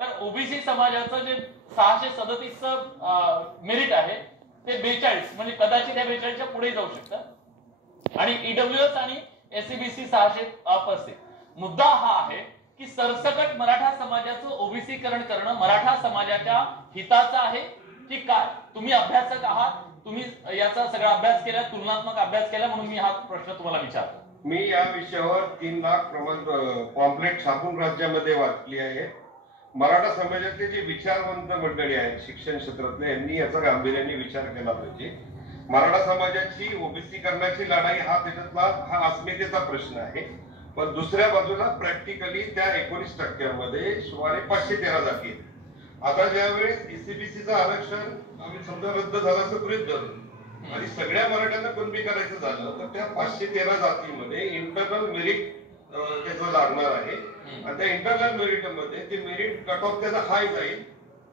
तर ओबीसी समाजाचं जे 637 मेरिट आहे ते 42 म्हणजे कदाचित या 42च्या पुढे जाऊ शकतं आणि ईडब्ल्यूएस आणि एससीबीसी 665. मुद्दा हा आहे की सरसकट मराठा समाजाचं ओबीसीकरण करणं मराठा समाजाच्या हिताचं आहे की काय? तुम्ही अभ्यासक आहात, तुम्ही याचा सगळा अभ्यास केला, तुलनात्मक अभ्यास केला, म्हणून मी हा प्रश्न तुम्हाला विचारतो. मी या विषयावर 3 लाख पॉम्पलेट छापून राज्यामध्ये वाचली आहे. मराठा समाजातले जे विचारवंत मंडळी आहेत शिक्षण क्षेत्रातले, यांनी याचा गांभीर्याने विचार केला पाहिजे. मराठा समाजाची ओबीसीकरणाची लढाई हा अस्मितेचा प्रश्न आहे, पण दुसऱ्या बाजूला प्रॅक्टिकली त्या 19% सुमारे 513 जाती आहेत. आता ज्यावेळेस एससीबीसीचं आरक्षण आम्ही समजा रद्द झालं असं गृहीत धरलं आणि सगळ्या मराठ्यांना कुणबी करायचं झालं तर त्या 513 जातीमध्ये इंटरनल मेरिट त्याचं लागणार आहे आणि त्या इंटरनल मेरिट मध्ये ते मेरिट कट ऑफ त्याचा हाय जाईल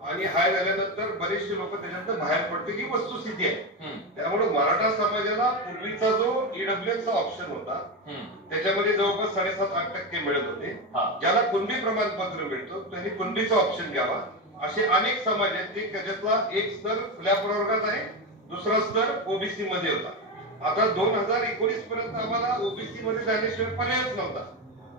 आणि हाय झाल्यानंतर बरेचसे लोक त्याच्यानंतर बाहेर पडते ही वस्तुस्थिती आहे. त्यामुळे मराठा समाजाला पूर्वीचा जो ईडब्ल्यूएसचा ऑप्शन होता त्याच्यामध्ये जवळपास 7.5-8% मिळत होते. ज्याला कुणबी प्रमाणपत्र मिळतो त्यांनी कुणबीचा ऑप्शन घ्यावा. असे अनेक समाज आहेत की त्याच्यातला एक स्तर खुल्या प्रवर्गात आहे, दुसरा स्तर ओबीसी मध्ये होता. आता 2019 पर्यंत आम्हाला ओबीसी मध्ये जाण्याशिवाय पर्यायच नव्हता,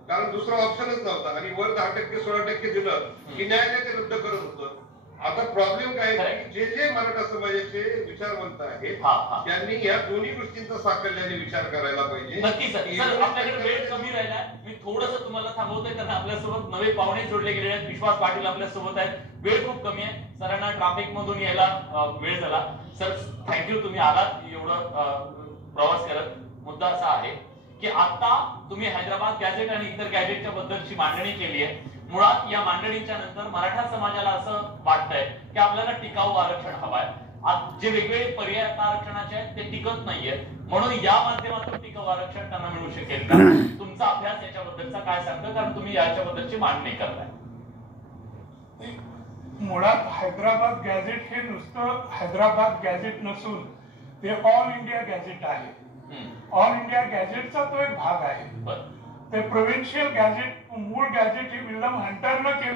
कारण दुसरा ऑप्शनच नव्हता आणि वर 10% 16% दिलं की न्यायालय ते रद्द करत होतं. आता प्रॉब्लेम काय की जे मराठा समाजाचे विचारवंत आहेत त्यांनी या दोन्ही गोष्टींचा साकल्याने विचार करायला पाहिजे. नक्कीच सर, आपल्याकडे वेळ कमी राहिला, मी थोडंसं तुम्हाला थांबवतोय कारण आपल्यासोबत नवे पाहुणे जोडले गेलेले आहेत. विश्वास पाटील आपल्यासोबत आहेत, वेळ खूप कमी आहे, सरांना ट्रॅफिक मधून यायला वेळ झाला. सर थँक्यू, तुम्ही आलात एवढं प्रवास करत. मुद्दा असा आहे की आता तुम्ही हैदराबाद गॅझेट आणि इतर गॅझेटच्या बद्दलची मांडणी केली आहे. मुळात या मांडणीच्या नंतर मराठा समाजाला असं वाटतंय की आपल्याला टिकाऊ आरक्षण हवंय. जे वेगवेगळे पर्याय आरक्षणाचे आहेत ते टिकत नाहीये, म्हणून या माध्यमातून टिकाऊ आरक्षण त्यांना मिळू शकेल का? तुमचा अभ्यास याच्याबद्दलचा काय सांगतो, कारण तुम्ही याच्याबद्दलची मांडणी करताय. मुळात हैदराबाद गॅझेट हे नुसतं हैदराबाद गॅझेट नसून ते ऑल इंडिया गॅझेट आहे. ऑल इंडिया गॅझेटचा तो एक भाग आहे. ते प्रोव्हिन्शियल गॅझेट, मूळ गॅझेट हे विल्यम हंटरनं केलं.